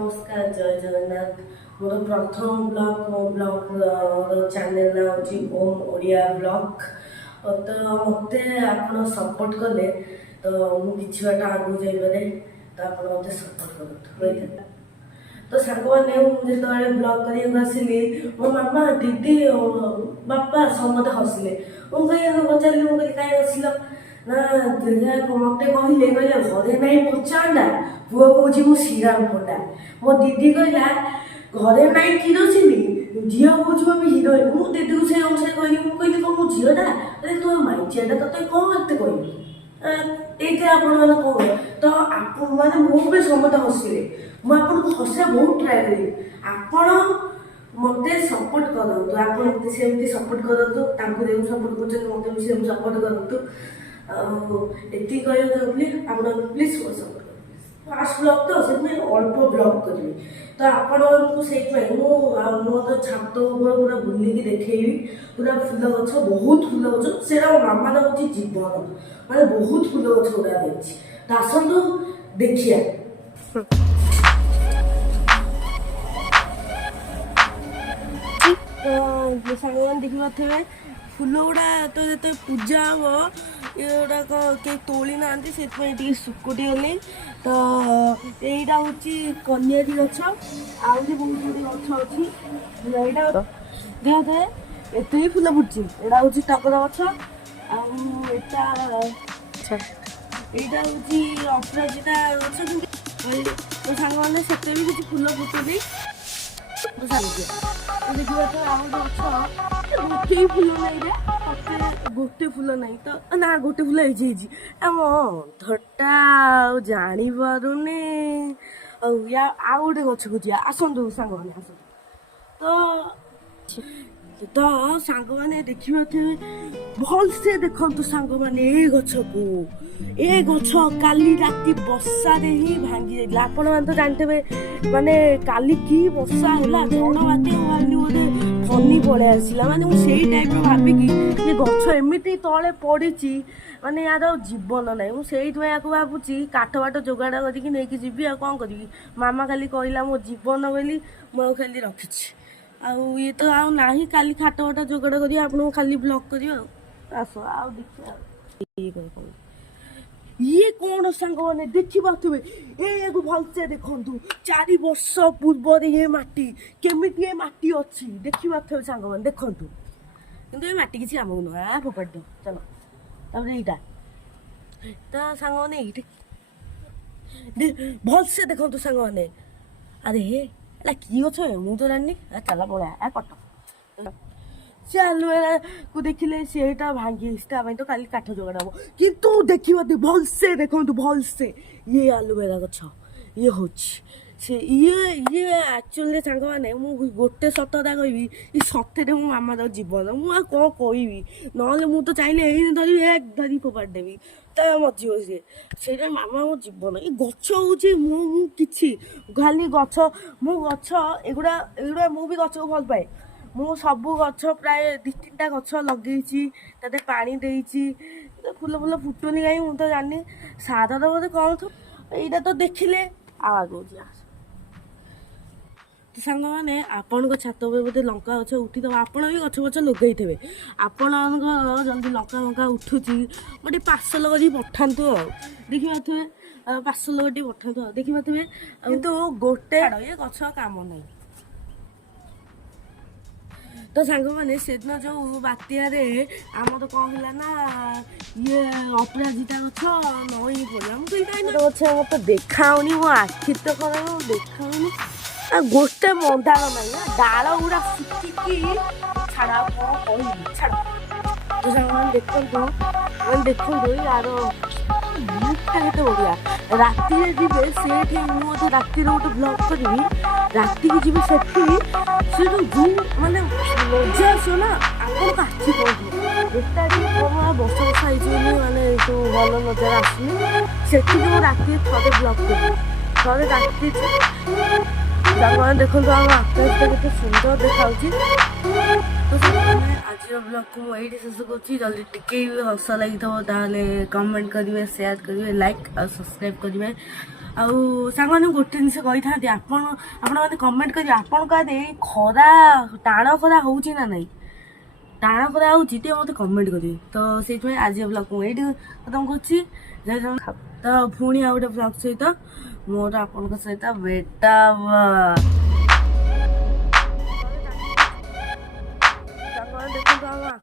नमस्कार जय जगन्नाथ मोर प्रथम ब्लॉग मो ब्लॉग चैनल ना होची ओम ओडिया ब्लॉग तो मते आपण सपोर्ट कले तो मु किछि बाटा आगु जाई पारे तो आपण मते सपोर्ट करत तो सांगवाने मुझे तो ब्लॉग करिया आसिली मो मामा दीदी बापा समते हसिले मु कहि पचारि मु कहि काई हसिलो ना मत कहले घरे नाई पचाड़ा पुआ कौच मु श्रीराम पंडा मो दीदी कहला घरे नाई किरोसिनी झी कौच मम्मी हिरोइन मु दीदी को से अनुसार कहली मुझे कौन मो झीटा अरे तू माइचियाटा ते कौन एत कहली ये आपण कौन तो आप मैंने मुझे समस्त हसिले मुझे हसा बहुत ट्राए करी आपण मते सपोर्ट करतु आप सेमती सपोर्ट करतु सपोर्ट कर मत भी सेम सपोर्ट करतु एति आप प्लीज सपोर्ट फास्ट ब्लॉग तो से अल्प ब्लॉग करी तो आपको से मो तो छात पूरा बुलिकी देखी पूरा फूल गछ बहुत फूल गछ से मामार हूँ जीवन मैंने बहुत फूल गछ गुड़ा देखी तो आसतु देखिए सांग देखिए फूल गुड़ा तो जो पूजा हम ये गुड़ाक कई तोली ना से सुकुटी गली तो यहाँ हूँ कनियारी गछ आहरी बहुत गुड़ी गछ अच्छी यहाँ देखते एत ही फूल फुटची यहाँ हूँ टगर गछ आटा यहाँ हूँ अपराजिता गछ तो सांग मैंने से भी किसी फूल फुटुनी तो देखा तो आम गछ गोटे फूल नहीं गोटे फूल नहीं तो ना गोटे फूल आम धटा जानी पारुने आ गोटे गछ को जा आसतु सांग मैंने आसतु तो सांग मैंने देखा भल से देखु सांग मैंने ये गछ को ए गछ काली राति बर्षा ही भांगी जाइला आपण मैंने तो जानते माने काली की वर्षा है जड़ बाटे भावी बोधे फनी पड़े आसला माने से टाइप भाविकी ये गछ एमती तले पड़ी माने यार जीवन ना मुझे भावुची काठ बाट जोगाड़ करके नहीं जी आ कौन करी मामा खाली कहला मो जीवन बोली मु खाली रखी ये तो आउ ना काली खाट बाट जोगाड़ कर आपको खाली ब्लॉक कर आस आ देखिए ये कौन सांग मैंने देखी पारे ये भलसे देखु 4 वर्ष पूर्व ये मटी केमी ये मटी अच्छी देखी पारे सांग मैंने देखु कि ये मटी किसी आम नुआ फोपाड़ दो चलो तब यहाँ तो सांग मैंने ये भलसे देखु सांग मैंने अरे एला कि गछ मु तो जानी चला पड़ा कट से आलुएरा को देखिले सेटा भांगी तो काली काठ जोगाड़ हम किंतु देखिए भलसे देखो भलसे ये आलुएरा गछ ये हूँ ये एक्चुअली सांग मैंने मुझे गोटे सतता कहबी ये सतरे मो मामार जीवन मुझे कौन कहबी ना मु तो चाहिए यही धरी एक धरी फोपाड़ देवी तो मजी से मामा मो जीवन ये गछ हूँ कि खाली गछ मु गछ एगुड़ा एगुड़ा मुझे गछ को भल पाए मु सबू गछ प्राय 2-3टा गछ लगे ताते पानी देइछि फूल फूल फुटुनी कहीं मुझे तो जानी सादा तो बोधे कौन थो यहाँ तो देखिले आगो तो सांग मैंने आपण छात बोधे लंका गछ उठी तो आपण भी गछ गछ लगे थे आपण जल्दी लंका लंका उठुची गोटे पार्सल कर पठातु देखी पारे पार्सल कर पठातु देखी पारे कितु गोटे ये गछ काम नहीं तो सांग मैंने से दिन जो बात्यारे आम तो कौन है ना ये अपराजिता गछ नई पड़ा मुझे गछ मत देखाऊनी मो आखि तो खराब देखाऊनी गोटे मंदार ना डाल गुड़ा सुखिकी छाड़ा कौन कह छाड़ तो सांग मैंने देखो यार लुकटा केते बढ़िया राति जीवे से मुझे राति गोटे ब्लॉग करी राति की जीवे से जो माने लज्जा आस ना आपको आखि पड़ा बस बसा माने जो भल नजर आसुनी से राति थे ब्लॉग करी थे राति देखो आम आकाश के सुंदर देखा तो आज ब्लॉग को मुझे शेष कर जल्दी टिके भी हस लगी कमेंट करेंगे शेयर करेंगे लाइक और सब्सक्राइब करेंगे ଆଉ ସାଙ୍ଗମାନେ ଗୋଟେ ଜିନିଷ କହିଥାନ୍ତି, ଆପଣମାନେ କମେଣ୍ଟ କରିବେ ଆପଣଙ୍କ ଆଡ଼େ ଏଇ ଖରା ଟାଣ ଖରା ହେଉଛି ନା ନାହିଁ। ଟାଣ ଖରା ହେଉଛି ଟିକେ ମୋତେ କମେଣ୍ଟ କରିବେ। ତ ସେଇଥିପାଇଁ ଆଜି ବ୍ଲଗ୍ ମୁଁ ଏଇଠି ଖତମ କରୁଛି। ତ ପୁଣି ଆଉ ଗୋଟେ ବ୍ଲଗ୍ ସହିତ ମୋର ଆପଣଙ୍କ ସହିତ ଭେଟ ହବ।